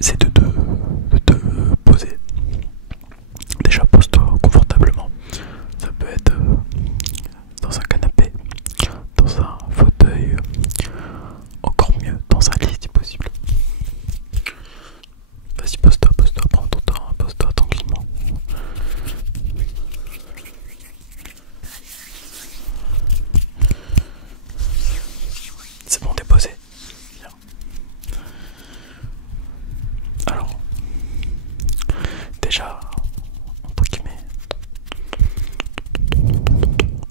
c'est de te poser. Déjà pose-toi confortablement. Ça peut être dans un canapé, dans un fauteuil, encore mieux dans un lit si possible. Vas-y, pose-toi, prends ton temps, pose-toi tranquillement. C'est bon, t'es posé. Bien. Alors, déjà, entre guillemets,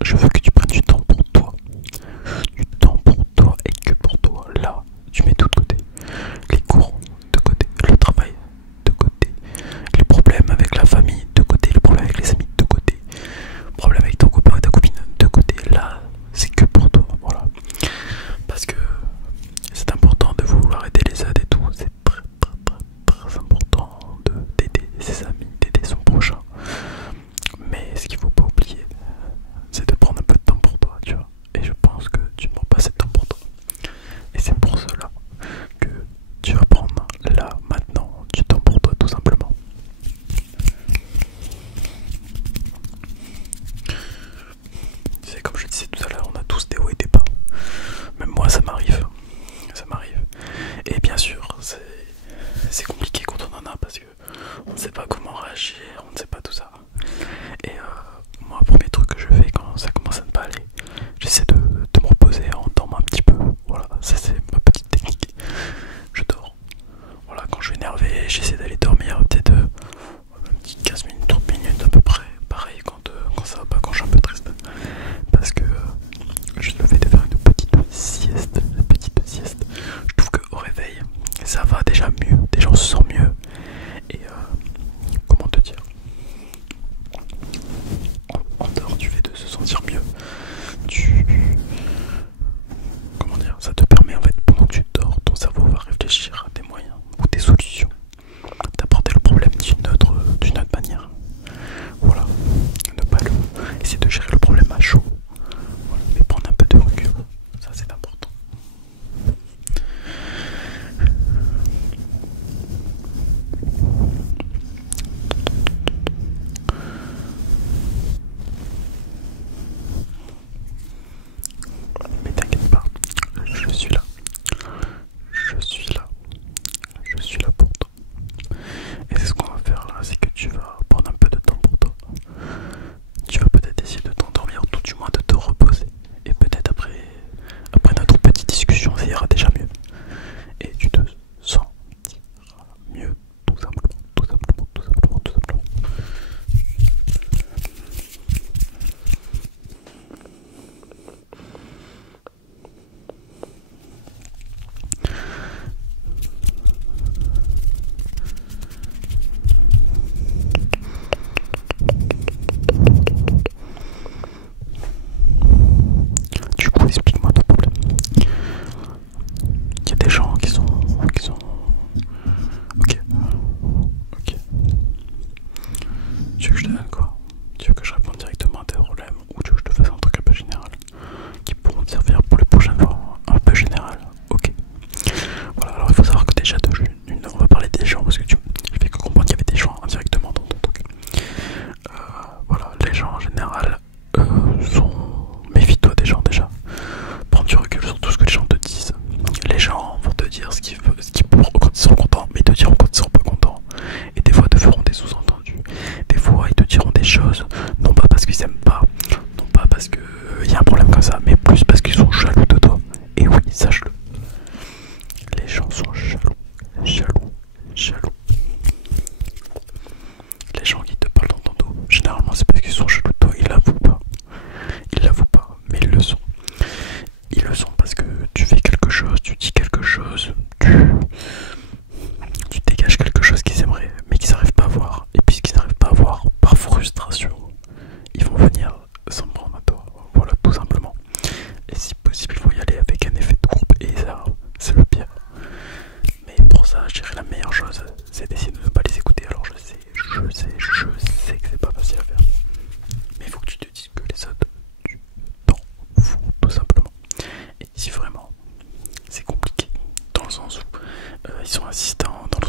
je veux que tu prennes du temps pour toi. Du temps pour toi et que pour toi. Là, tu mets tout de côté. Les cours de côté, le travail de côté, les problèmes avec la famille de côté, les problèmes avec les amis de côté, les problèmes avec ton copain et ta copine de côté. Là, c'est que pour toi, voilà. Parce que c'est important de vouloir aider les autres et tout. C'est très important d'aider ses amis, d'aider son prochain. Mais ce qu'il faut pas oublier, c'est de prendre un peu de temps pour toi, tu vois. Et je pense que tu ne prends pas assez de temps pour toi. Et c'est pour cela que tu vas prendre là, maintenant, du temps pour toi, tout simplement. Tu sais, comme je disais tout à l'heure, on a tous des hauts et des bas. Même moi, ça m'arrive. Ça m'arrive. Et bien sûr, c'est compliqué quand on en a parce que on ne sait pas comment réagir, on ne sait pas tout ça. Et moi, le premier truc que je fais quand ça commence à ne pas aller, j'essaie de me reposer en dormant un petit peu. Voilà, ça c'est ma petite technique. Je dors. Voilà, quand je suis énervé, j'essaie d'aller dormir peut-être un petit 15 minutes, 30 minutes à peu près. Pareil quand ça va pas, quand je suis un peu triste. Parce que juste le fait de faire une petite sieste, je trouve qu'au réveil, ça va déjà mieux, déjà on se sent mieux. Et comment te dire, en dehors du fait de se sentir mieux, comment dire, ça te permet en fait, pendant que tu dors, ton cerveau va réfléchir à des moyens ou des solutions. Ta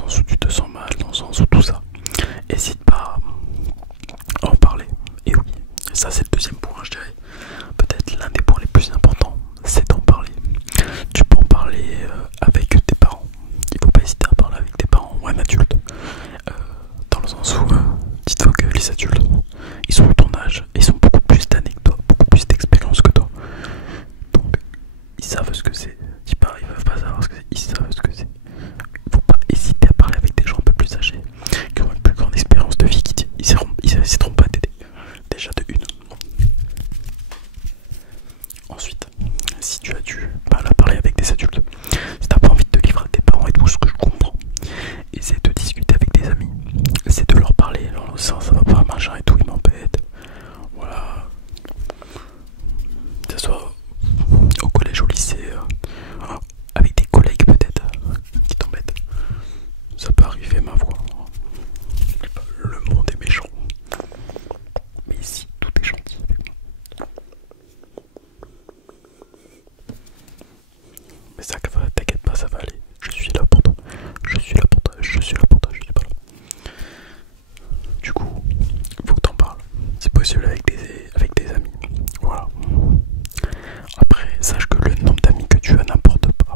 sens où tu te sens mal, dans le sens où tout ça. N'hésite pas à en parler. Et oui, ça c'est le deuxième point, je dirais. Peut-être l'un des points les plus importants, c'est d'en parler. Tu peux en parler avec tes parents. Il faut pas hésiter à parler avec tes parents ou un adulte. Dans le sens où, dis-toi que les adultes, ils sont de ton âge, ils ont beaucoup plus d'années que toi, beaucoup plus d'expérience que toi. Donc, ils savent ce que c'est. Dis pas, ils peuvent pas savoir ce que c'est, ils savent ce que c'est. Il faut pas hésiter à parler avec des gens un peu plus âgés, qui ont une plus grande expérience de vie, ils n'hésiteront pas à t'aider. Déjà de une. Ensuite, si tu as dû parler avec des adultes, si t'as pas envie de te livrer à tes parents et tout, ce que je comprends, essaie de discuter avec des amis, essaie de leur parler, ça va pas, machin et tout, ils m'embêtent. Voilà. Que ce soit au collège, au lycée, avec des collègues peut-être qui t'embêtent. Ça peut arriver, ma voix. Le monde est méchant. Mais ici, tout est gentil avec moi. Mais ça va, t'inquiète pas, ça va aller. Je suis là pour toi. Je suis là pour toi. Je suis là pour toi. Je suis pas là. Du coup, faut que t'en parles. C'est possible avec des amis. Voilà. Après, sache que le nombre d'amis que tu as n'importe pas.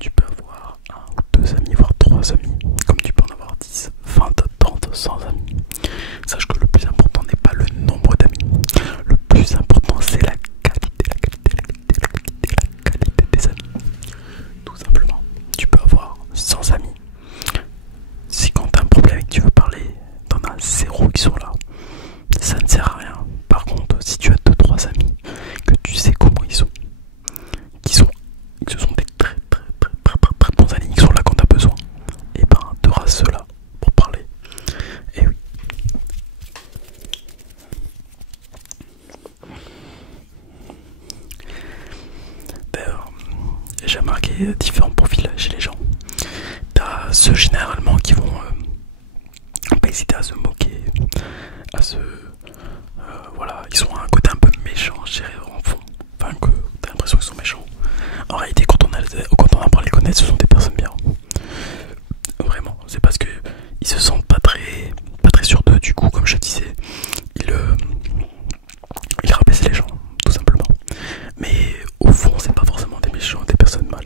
Tu peux avoir 1 ou 2 amis, voire 3 amis. Comme tu peux en avoir 10, 20, 30, 100 amis. Sache que le plus important n'est pas le nombre d'amis. Le plus important, c'est la qualité des amis. Tout simplement. Tu peux avoir 100 amis. Si quand tu as un problème et que tu veux parler, t'en as 0 qui sont là. Ça ne sert à rien. Par contre, si tu as 2-3 amis, que tu sais comment ils sont, que ce sont des très bons amis qui sont là quand tu as besoin, et ben tu auras ceux-là pour parler. Et oui. D'ailleurs, j'ai remarqué différents profils chez les gens. T'as ceux généralement qui vont pas hésiter à se moquer, à se... voilà, ils ont un côté un peu méchant, je dirais, en fond. Enfin, que t'as l'impression qu'ils sont méchants. En réalité, quand on apprend à les connaître, ce sont des personnes bien. Vraiment, c'est parce que ils se sentent pas très sûrs d'eux. Du coup, comme je disais, ils rabaissent les gens, tout simplement. Mais au fond, c'est pas forcément des méchants, des personnes mal.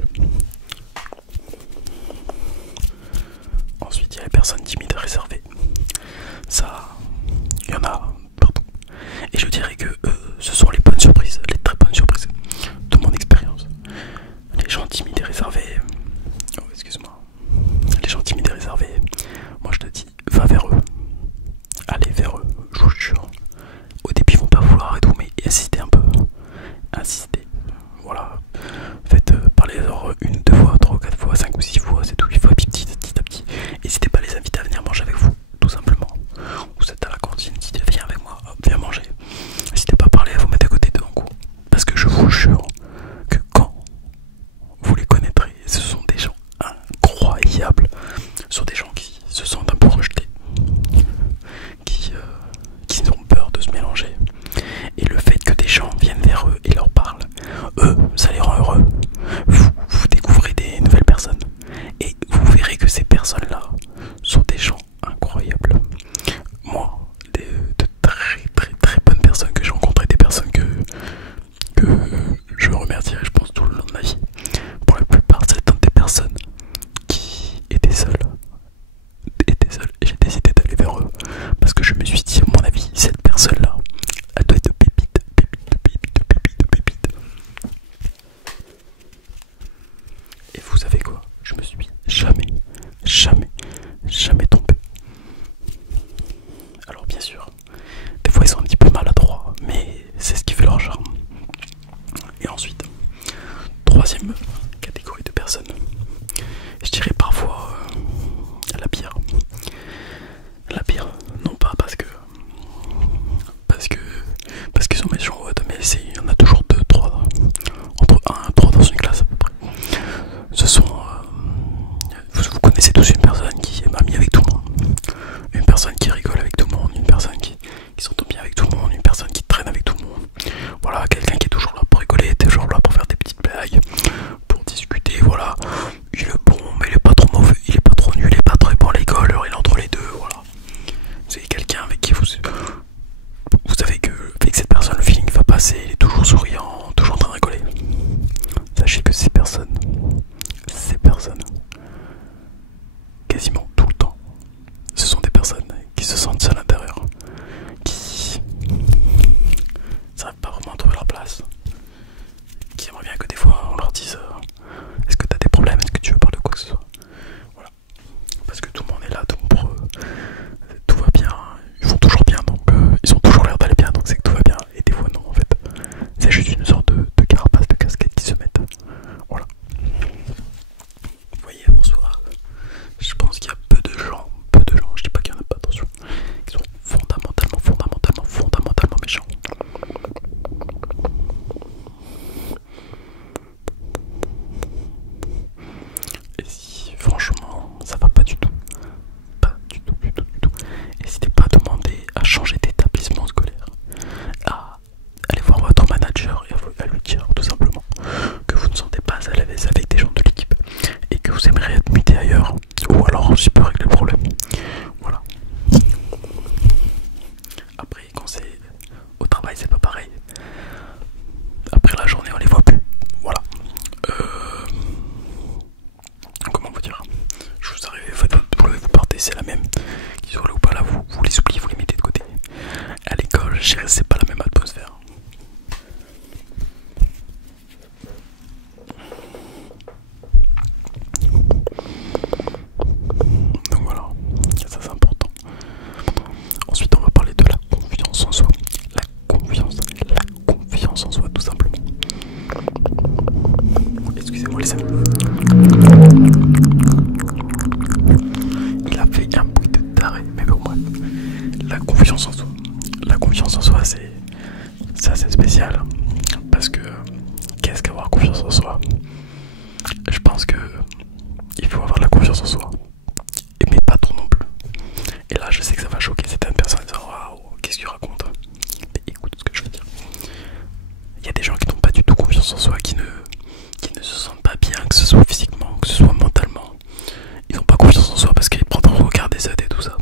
Ensuite, il y a les personnes timides et réservées. Ça, il y en a partout. Et je dirais que ce sont les bonnes surprises, les très bonnes surprises de mon expérience. Les gens timides et réservés, oh, excuse-moi, les gens timides et réservés, moi je te dis, va vers eux, allez vers eux, je vous jure. Au début ils vont pas vouloir et tout, mais insistez un peu, insistez, voilà. Faites parler-leur 1, 2 fois, 3, 4 fois, 5 ou 6 fois, c'est tout, il faut petit à petit. N'hésitez pas à les inviter à venir manger avec vous, tout simplement. Vous êtes à la cantine, dites viens avec moi, hop, viens manger. N'hésitez pas à parler, à vous mettre à côté d'eux en cours. Parce que je vous jure que quand vous les connaîtrez, ce sont des gens incroyables. Ce sont des gens qui se sentent un peu rejetés, qui ont peur de se mélanger. Et le fait que des gens viennent vers eux et leur parlent, eux, ça les rend heureux. Vous découvrez des nouvelles personnes. Et vous verrez que ces personnes-là sont des gens incroyables. Moi, de très bonnes personnes que j'ai rencontrées, des personnes que je remercierai, je pense, tout le long de ma vie. Pour la plupart, c'est des personnes qui étaient seules. Et j'ai décidé d'aller vers eux. Parce que je me suis dit, à mon avis, cette personne-là, elle doit être de pépite. Et vous savez quoi? Je me suis jamais trompé. Alors bien sûr, des fois ils sont un petit peu maladroits, mais c'est ce qui fait leur charme. Et ensuite, troisième catégorie de personnes, je dirais parfois la pire. La pire, non pas parce qu'ils sont méchants, mais il y en a toujours 2, 3, entre 1 et 3 dans une classe à peu près. Ce sont... vous connaissez tous une personne qui est amie avec tout le monde. tout va bien, ils vont toujours bien, donc ils ont toujours l'air d'aller bien, donc c'est que tout va bien. Et des fois non, en fait, c'est juste une sorte de carapace, de casquette qui se mettent. Voilà. Vous voyez, en soi, je pense qu'il y a peu de gens, je dis pas qu'il y en a pas, attention, qui sont fondamentalement méchants. Et si franchement ça va pas du tout, n'hésitez pas à demander à changer d'établissement scolaire, à aller voir votre manager et à lui dire tout simplement que vous ne sentez pas à l'aise avec des gens de l'équipe et que vous aimeriez être muté ailleurs, ou alors je peux régler le problème. Voilà. Après quand c'est au travail c'est pas pareil. Après la journée on les voit plus. Voilà. Comment vous dire, je vous arrive, faites votre boulot et vous partez, c'est la même. Qu'ils soient là ou pas là, vous les oubliez, vous les mettez de côté. À l'école, je dirais c'est pas la même atmosphère. Donc voilà, ça c'est important. Ensuite on va parler de la confiance en soi. La confiance en soi tout simplement. Excusez-moi les amis. Il a fait un bruit de taré, mais bon bref. La confiance en soi. La confiance en soi c'est assez spécial. Parce que qu'est-ce qu'avoir confiance en soi? Je pense que il faut avoir de la confiance en soi. Mais pas trop non plus. Et là je sais que ça va choquer certaines personnes. Waouh, qu'est-ce qu'il raconte? Mais écoute ce que je veux dire. Il y a des gens qui n'ont pas du tout confiance en soi, qui ne se sentent pas bien, que ce soit physiquement, que ce soit mentalement. Ils n'ont pas confiance en soi parce qu'ils prennent au regard des autres et tout ça.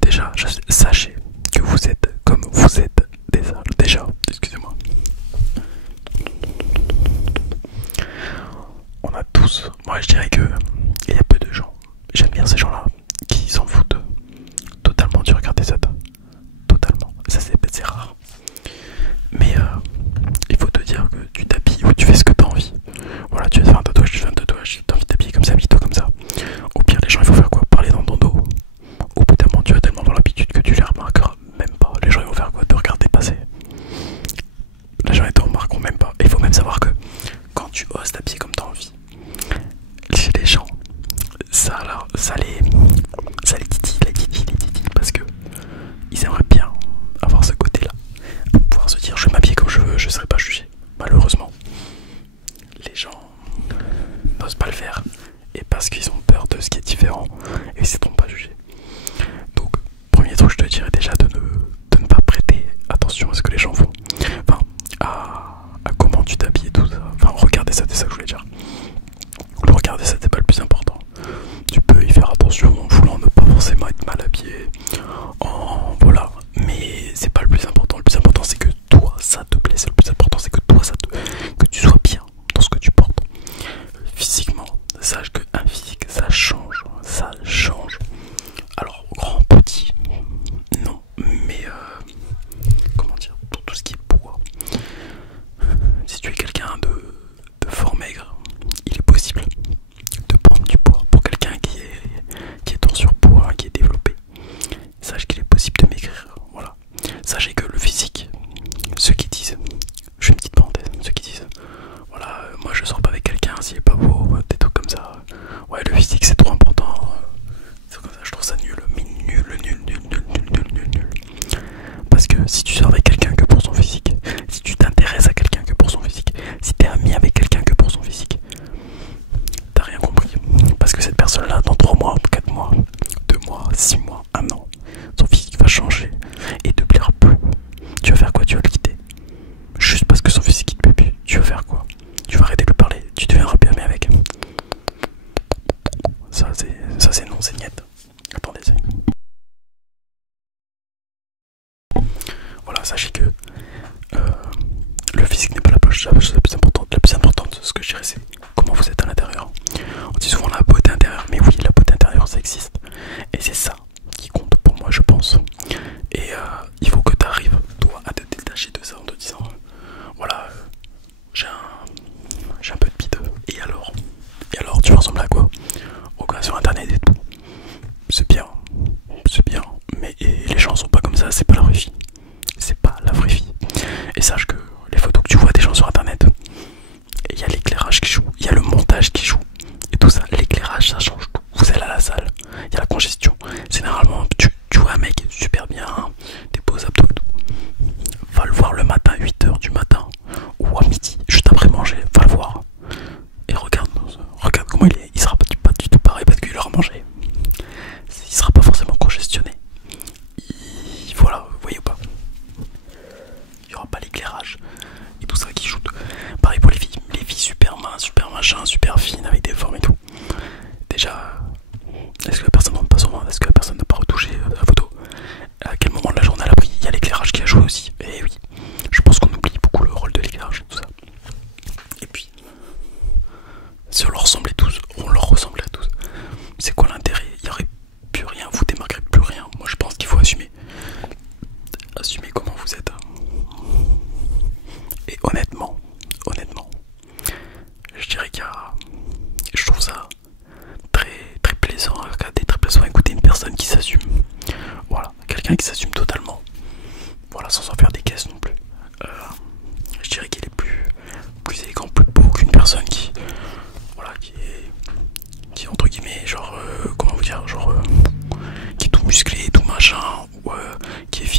Déjà, sachez que vous êtes comme vous êtes des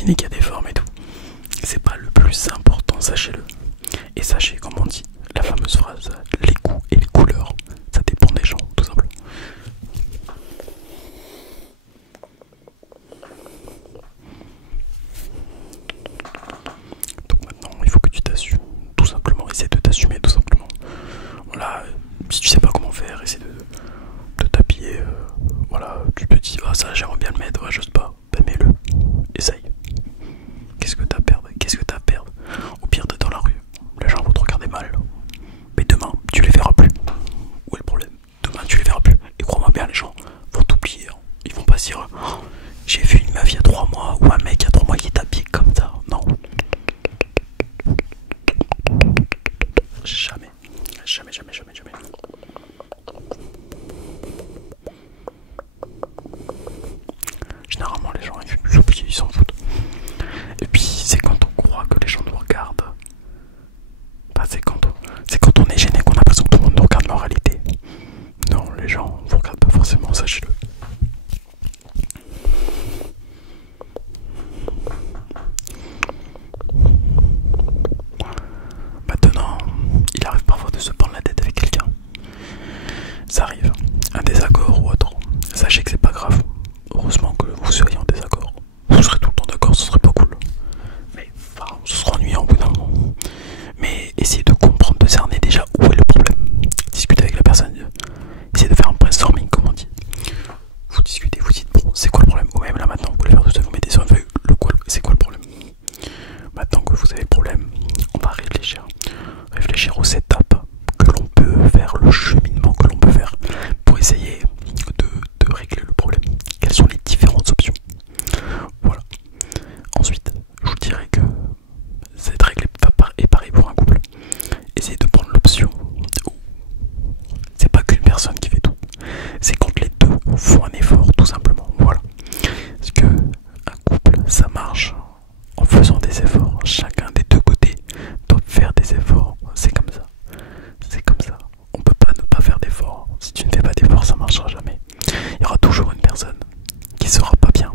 imaginez qu'il y a des formes et tout. C'est pas le plus important, sachez-le. Et sachez, comme on dit, la fameuse phrase, les goûts et les couleurs, ça dépend des gens, tout simplement. Donc maintenant, il faut que tu t'assumes, tout simplement. Essaie de t'assumer, tout simplement. Voilà, si tu sais pas comment faire, essaie de t'habiller. Voilà, tu te dis, ah ça j'aimerais bien le mettre, ouais, j'ose pas. Ben mets-le, essaye. Qu'est-ce que t'as à perdre? Qu'est-ce que t'as à perdre? Au pire, t'es dans la rue, les gens vont te regarder mal. Mais demain, tu les verras plus. Où est le problème? Demain, tu les verras plus. Et crois-moi bien, les gens vont t'oublier. Ils vont pas se dire, oh, j'ai vu une meuf il y a 3 mois ou un mec il y a 3 mois qui est habillé comme ça. Non. Jamais. Jamais, jamais, jamais, jamais. Généralement, les gens, ils oublient, ils s'en foutent. Et puis, c'est quand on croit que les gens nous regardent. Bah, c'est quand on est gêné qu'on a l'impression que tout le monde nous regarde, mais en réalité, non, les gens vous regardent pas forcément, sachez-le. Maintenant, il arrive parfois de se prendre la tête avec quelqu'un. Ça arrive, un désaccord ou autre. Sachez que c'est pas grave. Heureusement que vous soyez en désaccord. Vous serez tout le temps d'accord, ce serait pas cool. Mais enfin, ce sera ennuyant au bout d'un moment. Mais essayez de comprendre, de cerner déjà où est le problème. Discutez avec la personne. Essayez de faire un brainstorming, comme on dit. Vous discutez, vous dites bon, c'est quoi le problème? Ou même là maintenant, vous pouvez le faire tout seul, vous mettez sur une feuille c'est quoi le problème. Maintenant que vous avez le problème, on va réfléchir. Réfléchir aux étapes que l'on peut faire, le cheminement que l'on peut faire pour essayer de régler le problème. Quelles sont les différentes options? Voilà. Ensuite, je vous dirais que cette règle est pareille pour un couple. Essayez de prendre l'option où c'est pas qu'une personne qui fait tout, c'est quand les deux font un effort, tout simplement. Voilà. Parce que un couple, ça marche en faisant des efforts. Chacun des deux côtés doit faire des efforts. C'est comme ça. C'est comme ça. On peut pas ne pas faire d'efforts. Si tu ne fais pas d'efforts, ça marchera jamais. Il y aura toujours une personne qui sera pas bien.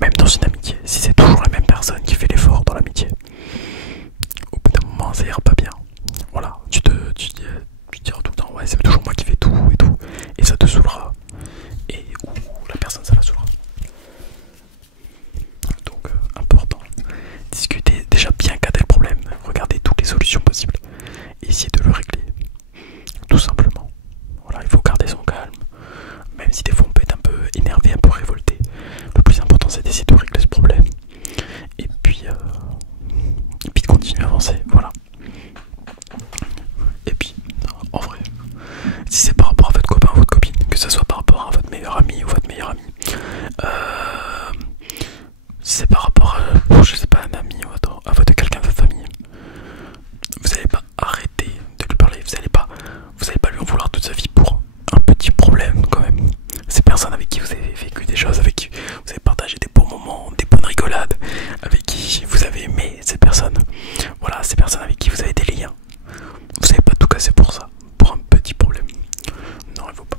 Même dans une amitié, si c'est toujours la même personne qui fait l'effort dans l'amitié, au bout d'un moment, ça ira pas bien. Voilà, tu diras tout le temps, ouais, c'est toujours moi qui fais tout et tout, et ça te saoulera. Et la personne, ça la saoulera. Donc, important. Discutez, déjà bien cadrer le problème, regardez toutes les solutions possibles, et essayez de le régler. Tout simplement. Voilà, il faut garder son calme. Même si des fois on peut être un peu énervé, un peu révolté. Le plus important c'est d'essayer de régler ce problème. Et puis de continuer à avancer. Voilà. Et puis, en vrai, si c'est par rapport à votre copain ou votre copine, que ce soit par rapport à votre meilleur ami ou votre meilleure amie, si c'est par rapport à, je sais pas, un ami ou à votre quelqu'un de votre famille, vous n'allez pas arrêter de lui parler, vous n'allez pas lui en vouloir toute sa vie pour un petit problème quand même. Ces personnes avec qui vous avez vécu des choses, avec qui vous avez partagé des bons moments, des bonnes rigolades, avec qui vous avez aimé ces personnes, voilà, ces personnes avec qui vous avez des liens, vous n'allez pas tout casser pour ça, pour un petit problème. Non, il faut pas.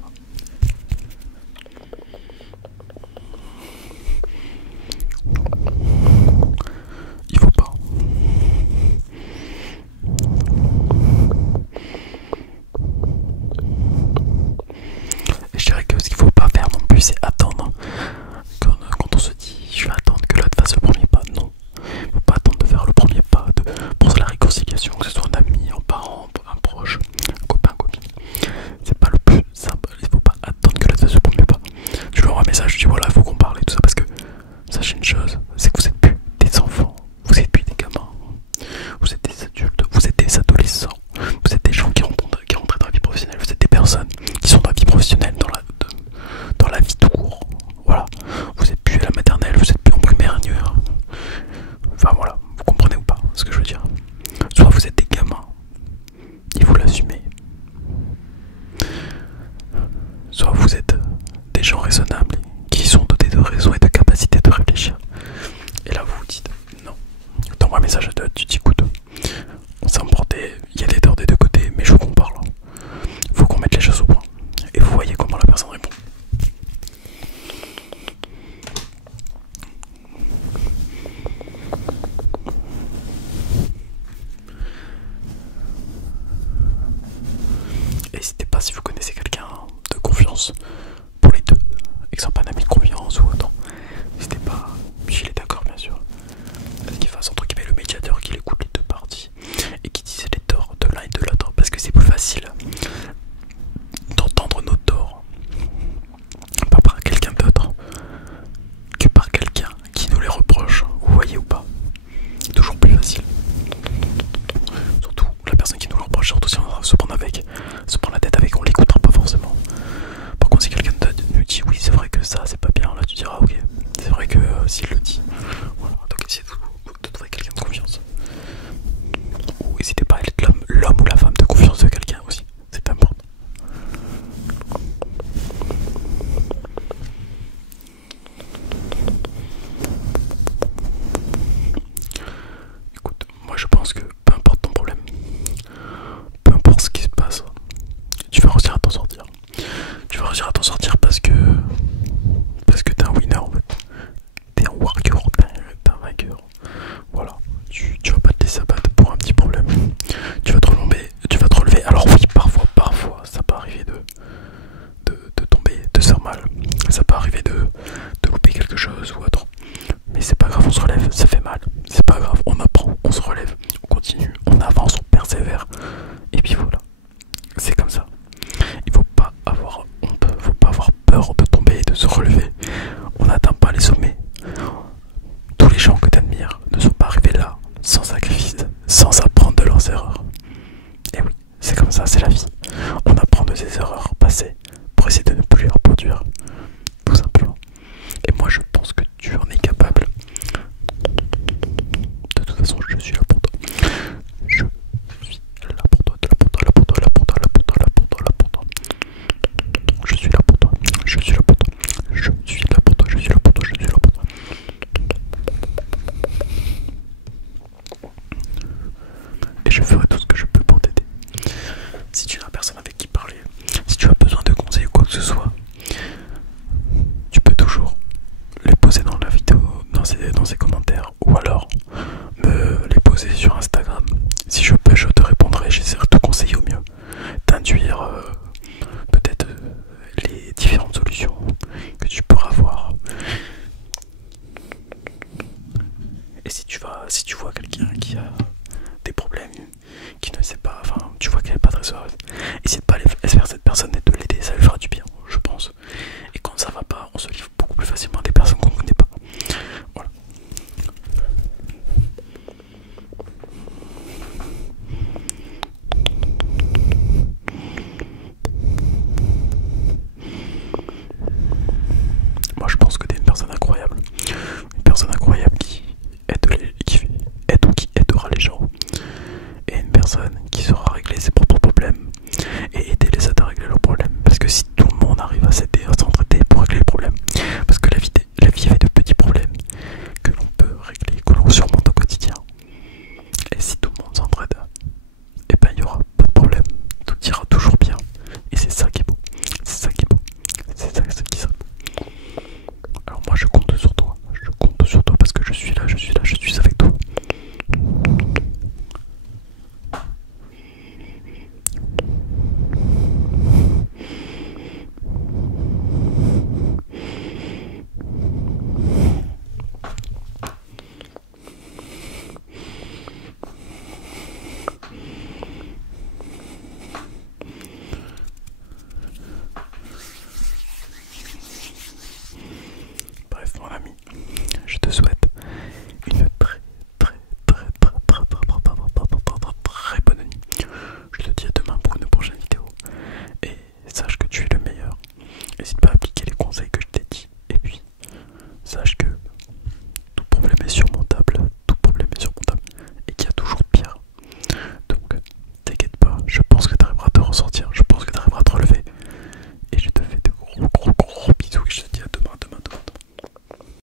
Il faut pas. Et je dirais que ce qu'il faut pas faire non plus, c'est attendre. Quand on se dit je vais attendre que l'autre fasse le premier pas, non. Il faut pas attendre de faire le premier pas pour la réconciliation, que ce soit un ami, un parent, un proche, un copain, copine. C'est pas le plus simple. Il faut pas attendre que l'autre fasse le premier pas. Je lui envoie un message, je dis voilà, il faut qu'on parle et tout ça, parce que sachez une chose, c'est que vous êtes plus des enfants, vous êtes plus des gamins, vous êtes des adultes, vous êtes des adolescents, vous êtes des gens qui rentrent dans la vie professionnelle, vous êtes des personnes qui sont dans la vie professionnelle, dans la vie tout court. Voilà, vous êtes plus à la maternelle, vous êtes plus en primaire, enfin voilà, vous comprenez ou pas ce que je veux dire. Soit vous êtes des gamins, il faut l'assumer, soit vous êtes des gens raisonnables qui sont dotés de raison et de capacité de réfléchir. Et là vous vous dites non. T'envoies un message à toi, tu dis écoute, on s'est emporté, il y a des torts des deux côtés, mais je veux qu'on parle. Faut qu'on mette les choses au point. Et vous voyez comment la personne répond. confiance pour les deux, et que ce soit pas un ami de confiance ou autant. N'hésitez pas, s'il est d'accord bien sûr, à ce qu'il fasse entre guillemets le médiateur, qu'il écoute les deux parties et qui dise les torts de l'un et de l'autre, parce que c'est plus facile d'entendre nos torts pas par quelqu'un d'autre que par quelqu'un qui nous les reproche, vous voyez ou pas. C'est toujours plus facile. Surtout la personne qui nous le reproche, surtout si on se prend la tête avec, on l'écoutera pas forcément. Par contre si quelqu'un nous dit oui c'est vrai que ça c'est pas bien, là tu diras ok, c'est vrai que s'il le dit, voilà, donc essayez de trouver quelqu'un de confiance. Ou n'hésitez pas à être l'homme ou la femme de confiance de quelqu'un aussi, c'est important. Écoute, moi je pense que peu importe ton problème, peu importe ce qui se passe, tu vas réussir à t'en sortir. Tu vas réussir à t'en sortir parce que t'es un winner en fait. T'es un warrior, t'es un vainqueur. Voilà, tu vas pas te laisser abattre pour un petit problème. Tu vas te relever. Alors oui, parfois, ça peut arriver de tomber, de se faire mal. Ça peut arriver de louper quelque chose ou autre. Mais c'est pas grave, on se relève, ça fait mal. C'est pas grave, on apprend, on se relève, on continue, on avance, on persévère. Et puis voilà, c'est comme ça. Il faut pas avoir honte, faut pas avoir peur de tomber et de se relever. On n'atteint pas les sommets. Tous les gens que tu admires ne sont pas arrivés là sans sacrifice, sans apprendre de leurs erreurs. Et oui, c'est comme ça, c'est la vie. On apprend de ses erreurs passées pour essayer de ne plus les reproduire, tout simplement. Et moi je pense que tu en es capable. De toute façon, je suis là pour toi. Je suis là pour toi, là pour toi, là pour toi, là pour toi, là pour toi, là pour toi, là pour toi. Je suis là pour toi, je suis là pour toi, je suis là pour toi, je suis là pour toi, je suis là pour toi. Et je ferai tout ce que je peux pour t'aider. Si tu n'as personne avec qui parler, si tu as besoin de conseils ou quoi que ce soit, tu peux toujours les poser dans la vidéo, dans ces commentaires, ou alors me les poser sur Instagram. Si je peux, je te répondrai, j'essaierai de te conseiller au mieux, t'induire peut-être les différentes solutions que tu pourras avoir. Et si tu vois quelqu'un qui a des problèmes, qui ne sait pas, enfin tu vois qu'elle n'est pas très heureuse, n'hésite pas à aller vers cette personne et de l'aider, ça lui fera du bien, je pense. Et quand ça va pas, on se livre beaucoup plus facilement à des personnes qu'on ne connaît pas. Voilà. Moi je pense que t'es une personne incroyable. Une personne incroyable qui aide ou qui aidera les gens. Et une personne qui saura régler ses propres problèmes et aider les autres à régler leurs problèmes. Parce que si tout le monde arrive à s'aider, à s'entraider pour régler les problèmes, parce que la vie est faite de petits problèmes que l'on peut régler, que l'on surmonte au quotidien. Et si tout le monde s'entraide, et ben il n'y aura pas de problème, tout ira toujours bien. Et c'est ça qui est beau, c'est ça qui est beau, c'est ça qui est beau. Alors moi je compte sur toi parce que je suis là, je suis avec toi. Bref mon ami, je te souhaite une très bonne nuit. Je te dis à demain pour une prochaine vidéo. Et sache que tu es le meilleur. N'hésite pas à appliquer les conseils que je t'ai dit. Et puis, sache que tout problème est surmontable. Et qu'il y a toujours pire. Donc, t'inquiète pas. Je pense que tu arriveras à te ressortir. Je pense que tu arriveras à te relever. Et je te fais